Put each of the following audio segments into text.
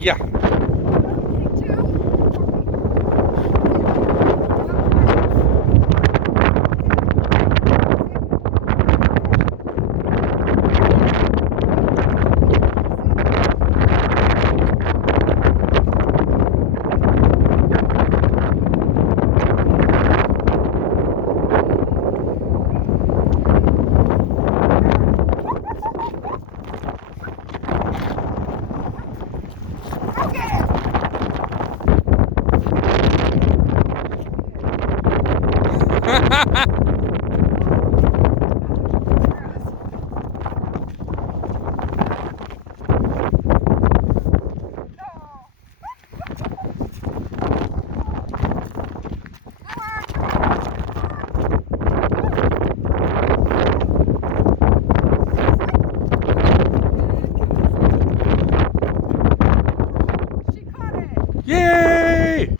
Yeah. Yay!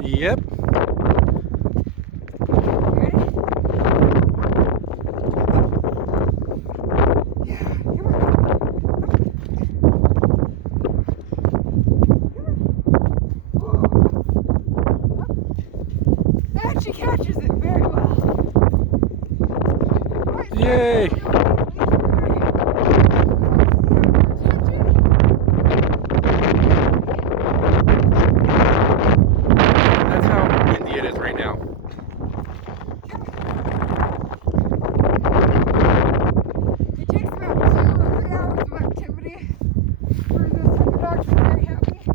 Yep. And she catches it very well. Yay! That's how windy it is right now. It takes about 2 or 3 hours of activity for this dog to be very happy. So,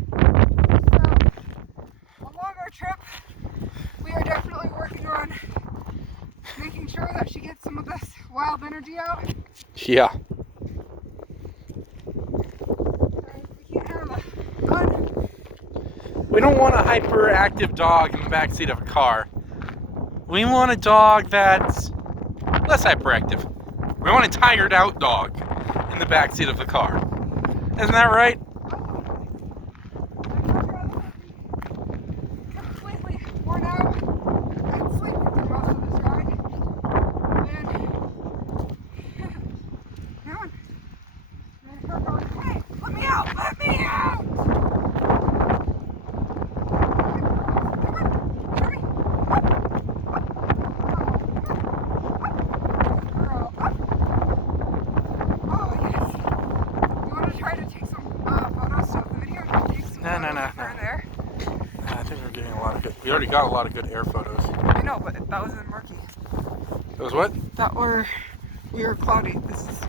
along our trip, we are definitely working on making sure that she gets some of this wild energy out. Yeah. We can't have a gun. We don't want a hyperactive dog in the backseat of a car. We want a dog that's less hyperactive. We want a tired out dog in the backseat of the car. Isn't that right? Completely worn out and sleeping through most of this ride. And her going, hey, let me out! Let me out! No. I think we're getting a lot of good. We already got a lot of good air photos. I know, but that wasn't murky. It was what? We were cloudy. This is